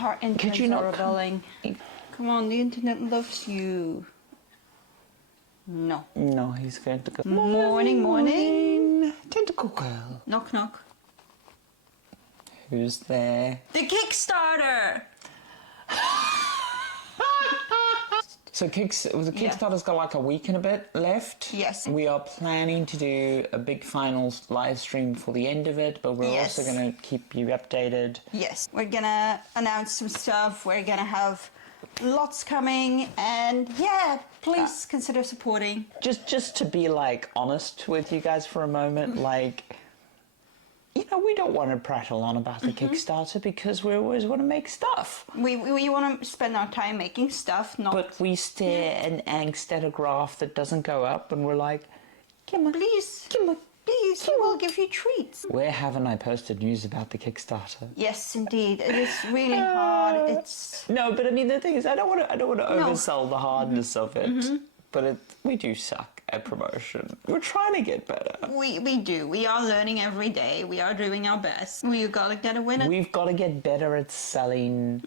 Our internets are rebelling. Come on, the internet loves you. No. No, he's going to go. Morning. Tentacle girl. Knock, knock. Who's there? The Kickstarter! So the Kickstarter's got like a week and a bit left. Yes. We are planning to do a big final live stream for the end of it, but we're also going to keep you updated. Yes. We're going to announce some stuff. We're going to have lots coming, and yeah, please consider supporting. Just to be like honest with you guys for a moment, like, you know, we don't want to prattle on about the Kickstarter because we always want to make stuff. We want to spend our time making stuff, not... But we stare in angst at a graph that doesn't go up and we're like, come on, please, please, we will give you treats. Where haven't I posted news about the Kickstarter? Yes, indeed. It is really hard. It's... No, but I mean, the thing is, I don't want to oversell the hardness of it. But we do suck at promotion. We're trying to get better. We do. We are learning every day. We are doing our best. We've got to get a winner. We've got to get better at selling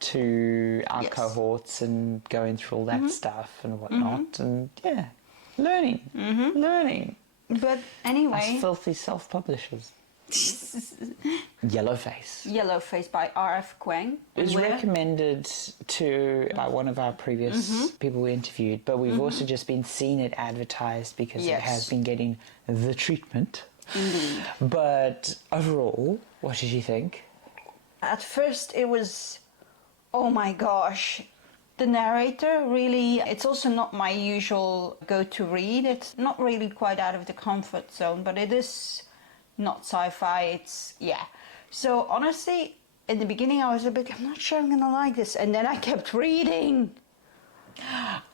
to our cohorts and going through all that stuff and whatnot. And yeah, learning. But anyway... As filthy self-publishers. Yellowface by R.F. Kuang. It was recommended by one of our previous people we interviewed, but we've also just been seeing it advertised because it has been getting the treatment. Indeed. But overall, what did you think? At first it was, oh my gosh, the narrator really, it's also not my usual go-to read. It's not really quite out of the comfort zone, but it is not sci-fi, it's, So honestly, in the beginning I was I'm not sure I'm gonna like this, and then I kept reading.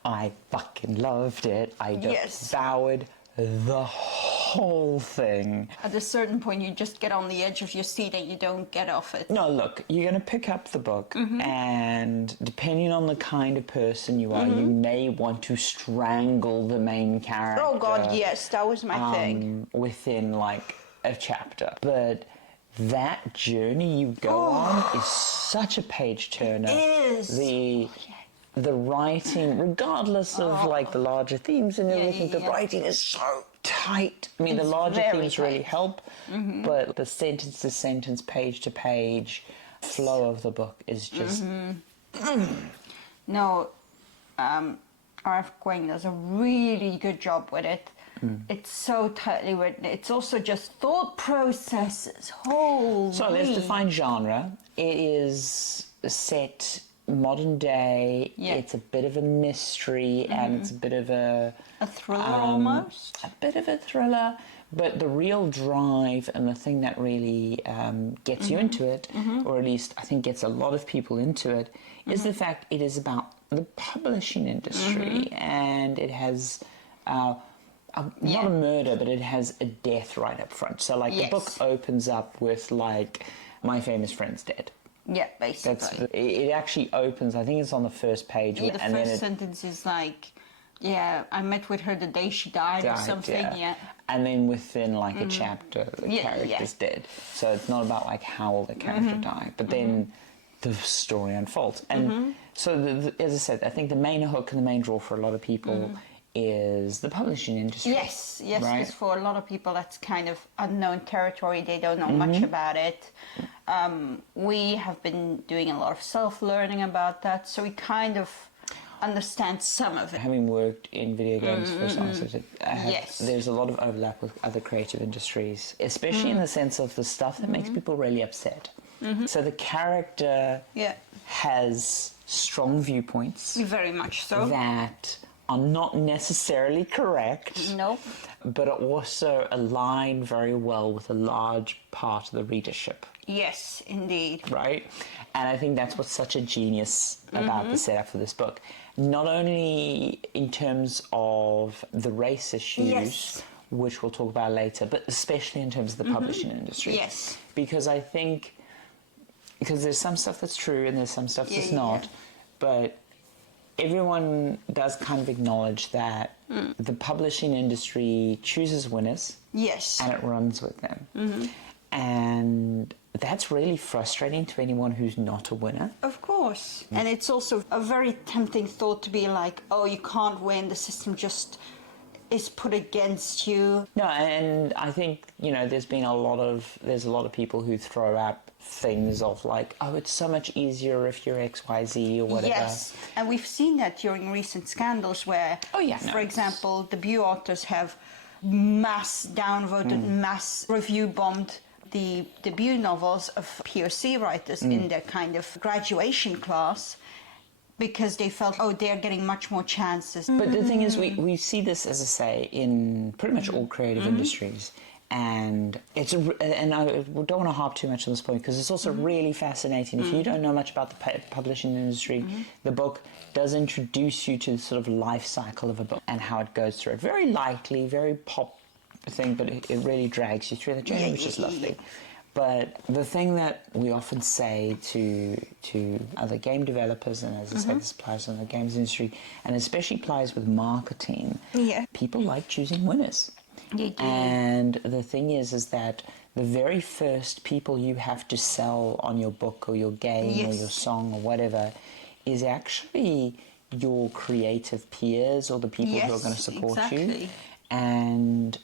I fucking loved it. I devoured the whole thing. At a certain point you just get on the edge of your seat and you don't get off it. No, look, you're gonna pick up the book and depending on the kind of person you are, you may want to strangle the main character. Oh god, yes, that was my thing. Within like a chapter, but that journey you go on is such a page turner. It is. The writing, regardless of like the larger themes and everything, the writing is so tight. I mean, the larger themes really help, but the sentence to sentence, page to page flow of the book is just. No, R.F. Kuang does a really good job with it. It's so tightly written. It's also just thought processes. Holy. So let's define genre. It is set modern day. It's a bit of a mystery and it's a bit of a thriller almost. A bit of a thriller, but the real drive and the thing that really gets you into it, or at least I think gets a lot of people into it, is the fact it is about the publishing industry and it has. Not a murder, but it has a death right up front. So, like, the book opens up with, like, my famous friend's dead. Yeah, basically. It actually opens, I think it's on the first page. The first sentence is like, I met with her the day she died or something, And then within, like, a chapter, the character's dead. So it's not about, like, how will the character die, but then the story unfolds. And so, as I said, I think the main hook and the main draw for a lot of people is the publishing industry. Yes, because for a lot of people that's kind of unknown territory. They don't know much about it. We have been doing a lot of self-learning about that, so we kind of understand some of it. Having worked in video games for some there's a lot of overlap with other creative industries, especially in the sense of the stuff that makes people really upset. So the character has strong viewpoints. Very much so. That are not necessarily correct. Nope. But also align very well with a large part of the readership. Yes, indeed. Right? And I think that's what's such a genius about the setup for this book. Not only in terms of the race issues, which we'll talk about later, but especially in terms of the publishing industry. Yes. Because I think, because there's some stuff that's true and there's some stuff that's not, but everyone does kind of acknowledge that the publishing industry chooses winners. Yes. And it runs with them. And that's really frustrating to anyone who's not a winner. Of course. And it's also a very tempting thought to be like, oh, you can't win, the system just is put against you. No, and I think, you know, there's a lot of people who throw out things of like, oh, it's so much easier if you're XYZ or whatever. Yes, and we've seen that during recent scandals where, for example, debut authors have mass downvoted, mass review bombed the debut novels of POC writers in their kind of graduation class because they felt, oh, they're getting much more chances. But the thing is, we see this, as I say, in pretty much all creative industries. And and I don't want to harp too much on this point because it's also really fascinating. If you don't know much about the publishing industry, the book does introduce you to the sort of life cycle of a book and how it goes through it. Very lightly, very pop thing, but it really drags you through the journey, which is lovely. But the thing that we often say to other game developers, and as I say, this applies in the games industry, and especially applies with marketing, people like choosing winners. And the thing is that the very first people you have to sell on your book or your game or your song or whatever is actually your creative peers or the people who are going to support you. And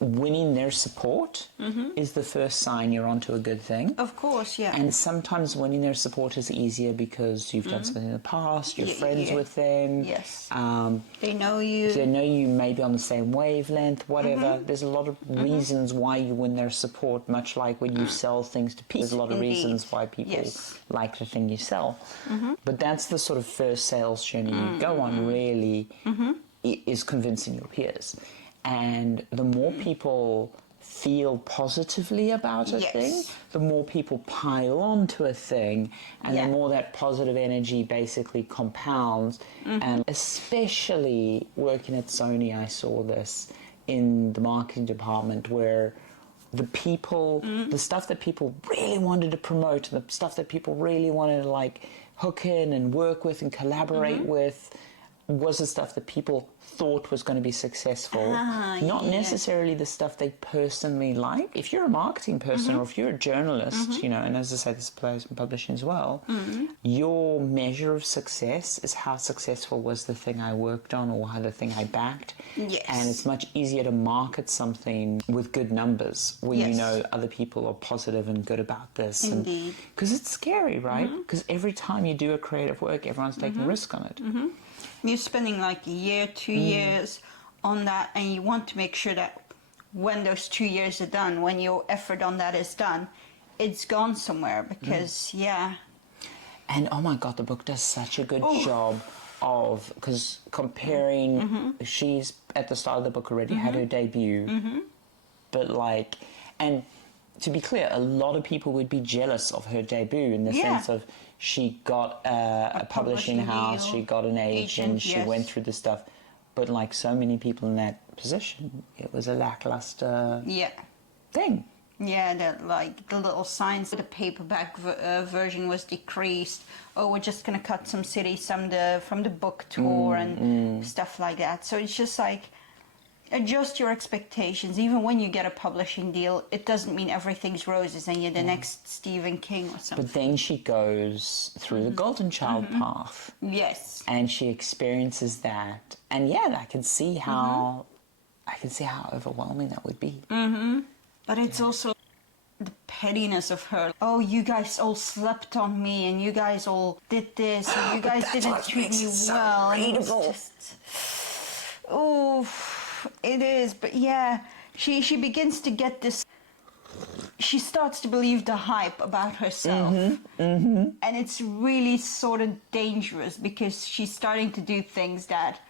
winning their support is the first sign you're onto a good thing. Of course, yeah. And sometimes winning their support is easier because you've done something in the past, you're friends with them. Yes. They know you. They know you maybe on the same wavelength, whatever. There's a lot of reasons why you win their support, much like when you sell things to people. There's a lot of reasons why people like the thing you sell. But that's the sort of first sales journey you go on, really, is convincing your peers. And the more people feel positively about a thing, the more people pile on to a thing, and the more that positive energy basically compounds. And especially working at Sony, I saw this in the marketing department where the people, the stuff that people really wanted to promote, the stuff that people really wanted to like hook in and work with and collaborate with, was the stuff that people thought was going to be successful, not necessarily the stuff they personally like. If you're a marketing person or if you're a journalist, you know, and as I say, this applies in publishing as well, your measure of success is how successful was the thing I worked on or how the thing I backed. And it's much easier to market something with good numbers when you know other people are positive and good about this. Indeed. Because it's scary, right? Because every time you do a creative work, everyone's taking a risk on it. You're spending like a year, 2 years on that, and you want to make sure that when those 2 years are done, when your effort on that is done, it's gone somewhere because, And oh my God, the book does such a good job of, because comparing, she's at the start of the book already had her debut, but like, and to be clear, a lot of people would be jealous of her debut in the sense of she got a publishing house, she got an agent, she went through the stuff. But like so many people in that position, it was a lackluster thing. Yeah, that like the little signs, the paperback version was decreased. Oh, we're just gonna cut some cities from the book tour and stuff like that. So it's just like, adjust your expectations. Even when you get a publishing deal, it doesn't mean everything's roses and you're the next Stephen King or something. But then she goes through the Golden Child path. Yes. And she experiences that. And I can see how overwhelming that would be. But it's also the pettiness of her. Oh, you guys all slept on me and you guys all did this and you guys didn't treat me well. Readable. It is, but she begins to get this. She starts to believe the hype about herself, and it's really sort of dangerous because she's starting to do things that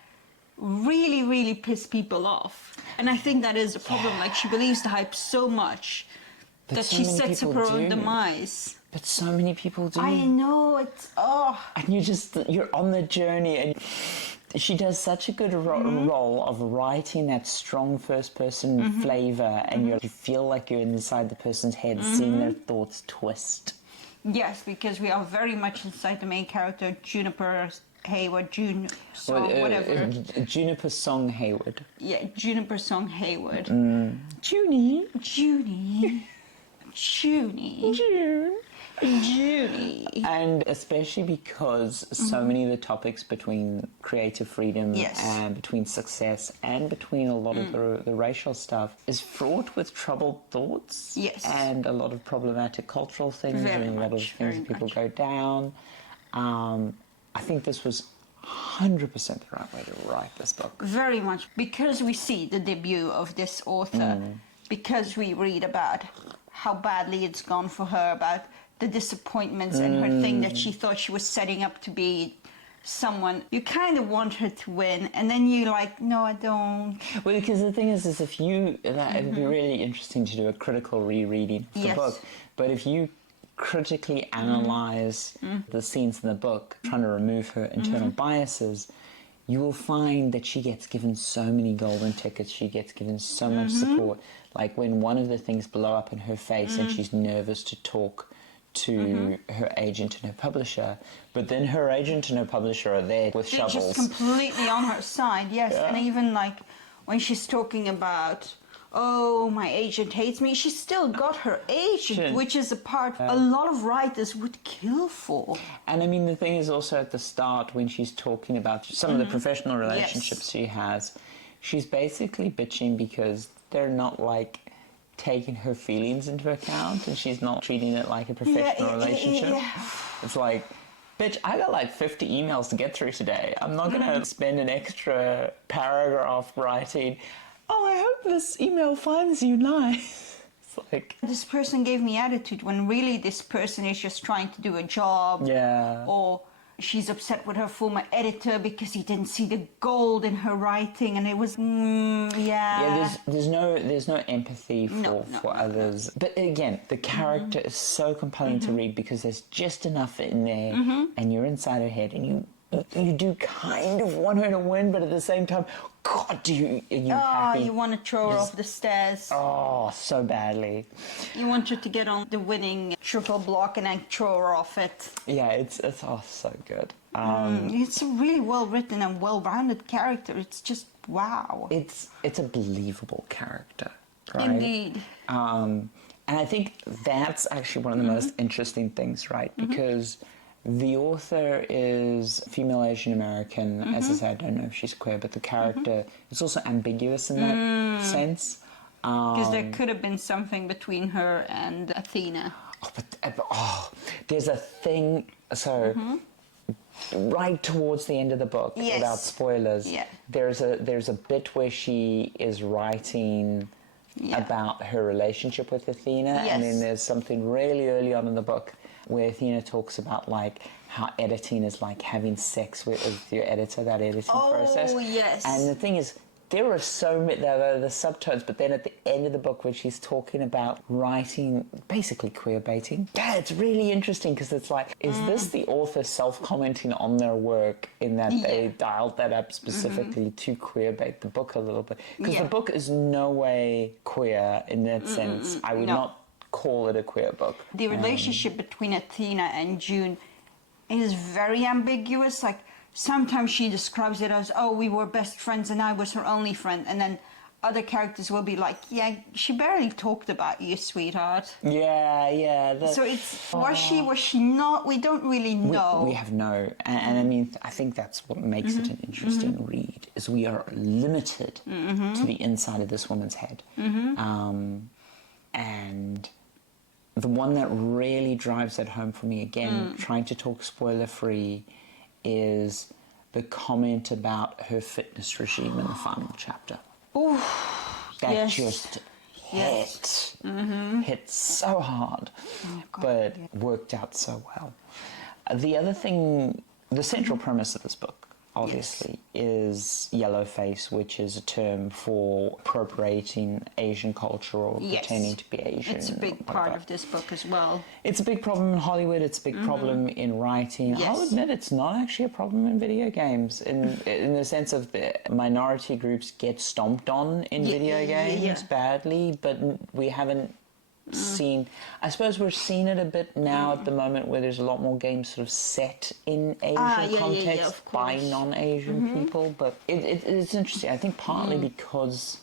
really, really piss people off. And I think that is a problem. Like, she believes the hype so much that she sets up her own demise. But so many people do. I know, it's And you're on the journey, and she does such a good role of writing that strong first-person flavor, and you feel like you're inside the person's head, seeing their thoughts twist. Yes, because we are very much inside the main character, Juniper Hayward, whatever. Juniper Song Hayward. Yeah, Juniper Song Hayward. Junie. Junie. Junie. And especially because so many of the topics between creative freedom and between success and between a lot of the racial stuff is fraught with troubled thoughts and a lot of problematic cultural things and a lot of things that people go down. I think this was 100% the right way to write this book. Very much. Because we see the debut of this author, because we read about how badly it's gone for her, about the disappointments and her thing that she thought she was setting up to be someone. You kind of want her to win, and then you're like, no, I don't. Well, because the thing is if you, it would be really interesting to do a critical rereading of the book, but if you critically analyze the scenes in the book, trying to remove her internal biases, you will find that she gets given so many golden tickets, she gets given so much support. Like when one of the things blow up in her face and she's nervous to talk to her agent and her publisher, but then her agent and her publisher are there with shovels. They're just completely on her side, and even like when she's talking about, oh, my agent hates me, she's still got her agent, which is a part a lot of writers would kill for. And I mean, the thing is also at the start when she's talking about some of the professional relationships she has, she's basically bitching because they're not like taking her feelings into account and she's not treating it like a professional relationship. It's like, bitch, I got like 50 emails to get through today. I'm not going to spend an extra paragraph writing, oh, I hope this email finds you nice. It's like, this person gave me attitude when really this person is just trying to do a job. Or she's upset with her former editor because he didn't see the gold in her writing, and it was, there's no empathy for others. But again, the character is so compelling to read because there's just enough in there, and you're inside her head, and you do kind of want her to win, but at the same time, God, are you happy? You want to throw her off the stairs. Oh, so badly. You want her to get on the winning triple block and then throw her off it. Yeah, it's so good. It's a really well-written and well-rounded character. It's just, wow. It's a believable character, right? Indeed. And I think that's actually one of the most interesting things, right? Because the author is female Asian American. As I said, I don't know if she's queer, but the character is also ambiguous in that sense. Because there could have been something between her and Athena. There's a thing. So, right towards the end of the book, without spoilers, there's a bit where she is writing about her relationship with Athena, and then there's something really early on in the book where Athena talks about like how editing is like having sex with your editor, that editing process. Oh, yes. And the thing is, there are so many, there are the subtones, but then at the end of the book when she's talking about writing, basically queer baiting, it's really interesting because it's like, is this the author self-commenting on their work in that they dialed that up specifically to queer bait the book a little bit? Because the book is no way queer in that sense. I would not call it a queer book. The relationship between Athena and June is very ambiguous. Like, sometimes she describes it as, oh, we were best friends and I was her only friend. And then other characters will be like, yeah, she barely talked about you, sweetheart. Yeah. So it's, was she not? We don't really know. We have no. And I mean, I think that's what makes it an interesting read, is we are limited to the inside of this woman's head. And the one that really drives it home for me, again, trying to talk spoiler-free, is the comment about her fitness regime in the final chapter. Ooh, that just hit so hard, but worked out so well. The other thing, the central premise of this book, obviously, is Yellowface, which is a term for appropriating Asian culture or pretending to be Asian. It's a big part of this book as well. It's a big problem in Hollywood. It's a big problem in writing. I'll admit it's not actually a problem in video games, in the sense of the minority groups get stomped on in video games badly, but we haven't seen. I suppose we're seeing it a bit now at the moment, where there's a lot more games sort of set in Asian context by non-Asian people. But it's interesting. I think partly because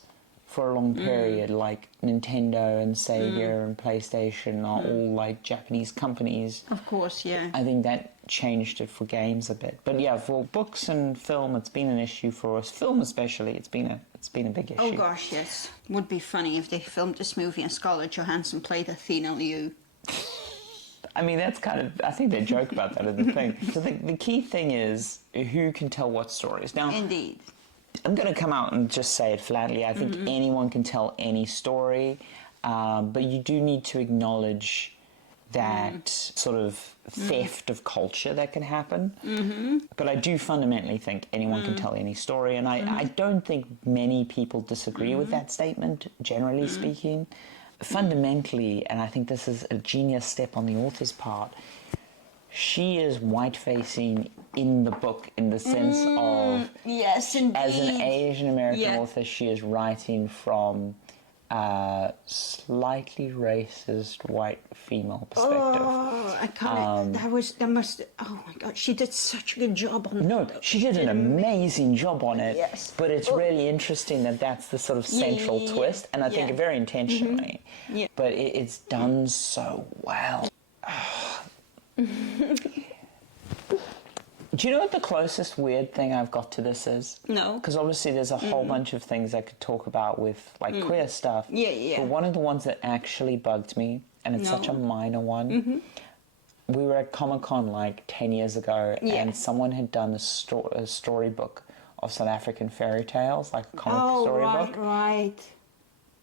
for a long period, like Nintendo and Sega and PlayStation are all like Japanese companies. Of course, yeah. I think that changed it for games a bit. But yeah, for books and film, it's been an issue for us. Film especially, it's been a big issue. Oh gosh, yes. Would be funny if they filmed this movie and Scarlett Johansson played Athena Liu. I mean, that's kind of, I think they joke about that in the thing. So the key thing is who can tell what stories. Now, Indeed. I'm going to come out and just say it flatly. I think anyone can tell any story, but you do need to acknowledge that sort of theft of culture that can happen. But I do fundamentally think anyone can tell any story, and I don't think many people disagree with that statement, generally speaking. Fundamentally, and I think this is a genius step on the author's part, she is white-facing in the book in the sense of, yes, indeed. as an Asian American author, she is writing from a slightly racist white female perspective. Oh, I can't. Oh my God, she did such a good job on that. No, she did an amazing job on it. Yes. But it's really interesting that that's the sort of central twist, and I think very intentionally. Yeah. But it's done so well. Do you know what the closest weird thing I've got to this is? No. Because obviously there's a whole bunch of things I could talk about with like queer stuff. Yeah. But one of the ones that actually bugged me, and it's such a minor one, we were at Comic-Con like 10 years ago, and someone had done a storybook of South African fairy tales, like a comic storybook. Right.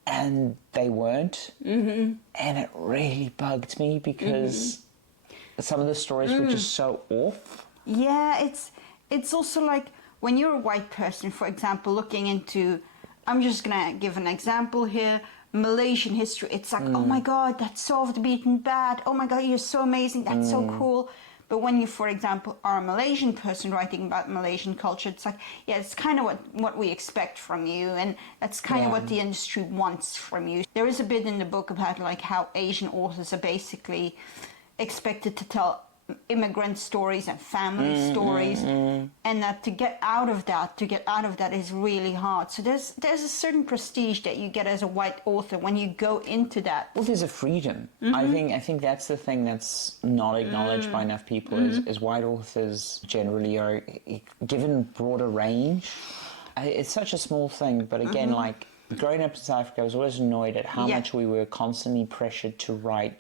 And they weren't. And it really bugged me because some of the stories were just so off. Yeah, it's also like when you're a white person, for example, looking into, I'm just gonna give an example here, Malaysian history. It's like, oh my God, that's so off-the-beaten bad. Oh my God, you're so amazing. That's so cool. But when you, for example, are a Malaysian person writing about Malaysian culture, it's like, yeah, it's kind of what we expect from you, and that's kind of what the industry wants from you. There is a bit in the book about like how Asian authors are basically expected to tell immigrant stories and family stories, and that to get out of that is really hard. So there's a certain prestige that you get as a white author when you go into that. Well, there's a freedom. I think that's the thing that's not acknowledged by enough people is white authors generally are given broader range. It's such a small thing, but again, like growing up in South Africa, I was always annoyed at how much we were constantly pressured to write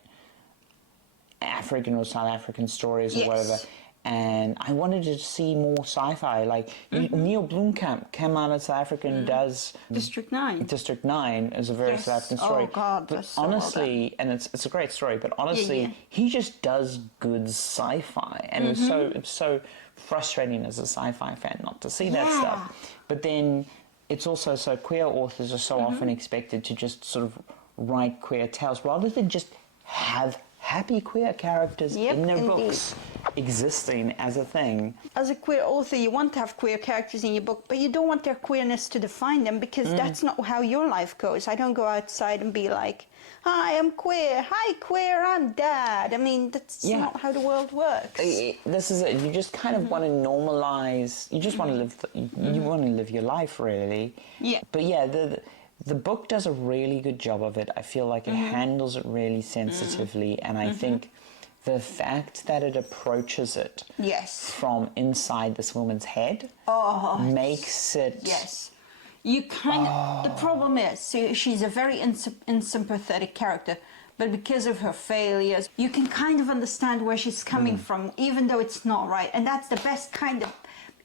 African or South African stories or whatever, and I wanted to see more sci-fi. Like Neil Blomkamp came out of South Africa and does District 9. District 9 is a very South African story. Oh God, but that's so honestly, and it's a great story. But honestly, he just does good sci-fi, and it's so frustrating as a sci-fi fan not to see that stuff. But then it's also so queer authors are so often expected to just sort of write queer tales rather than just have happy queer characters in their books existing as a thing. As a queer author, you want to have queer characters in your book, but you don't want their queerness to define them, because that's not how your life goes. I don't go outside and be like, hi, I'm queer. Hi, queer, I'm dad. I mean, that's not how the world works. This is it. You just kind of want to normalize. You just want to live. You want to live your life, really. Yeah. But yeah, the book does a really good job of it. I feel like it handles it really sensitively, and I think the fact that it approaches it from inside this woman's head makes it... Yes. You kind of... The problem is, so she's a very unsympathetic character, but because of her failures, you can kind of understand where she's coming from, even though it's not right. And that's the best kind of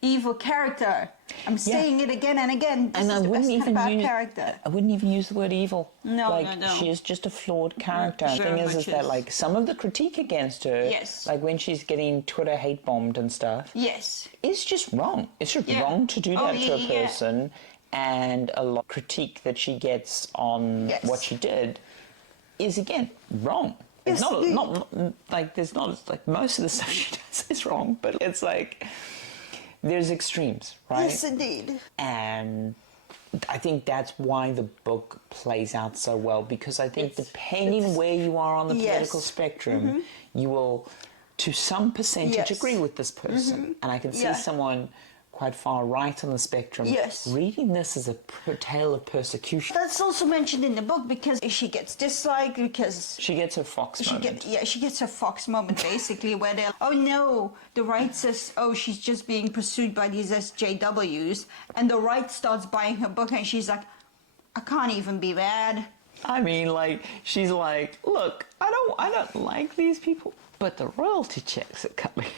evil character. I'm saying it again and again. This is the best kind of character. I wouldn't even use the word evil. No. She is just a flawed character. The thing is that like some of the critique against her, like when she's getting Twitter hate bombed and stuff, is just wrong. It's just wrong to do that to a person, and a lot of critique that she gets on what she did is again wrong. It's not like there's not like most of the stuff she does is wrong, but it's like there's extremes, right? Yes, indeed. And I think that's why the book plays out so well, because I think depending where you are on the political spectrum, you will, to some percentage, agree with this person. And I can see someone quite far right on the spectrum, Yes. reading this as a tale of persecution. That's also mentioned in the book because she gets disliked because She gets her Fox moment. she gets her Fox moment basically where they're, oh no, the right says, oh, she's just being pursued by these SJWs, and the right starts buying her book and she's like, I can't even be mad. I mean, like, she's like, look, I don't like these people, but the royalty checks are coming.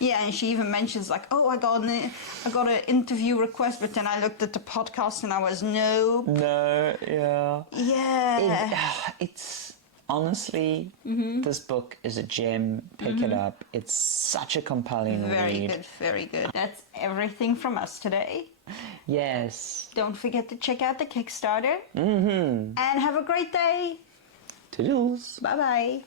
Yeah, and she even mentions like, oh, I got an interview request, but then I looked at the podcast and I was no. No, yeah. Yeah. It's honestly, this book is a gem. Pick it up. It's such a compelling Very read. good, very good. That's everything from us today. Yes. Don't forget to check out the Kickstarter. And have a great day. Toodles. Bye-bye.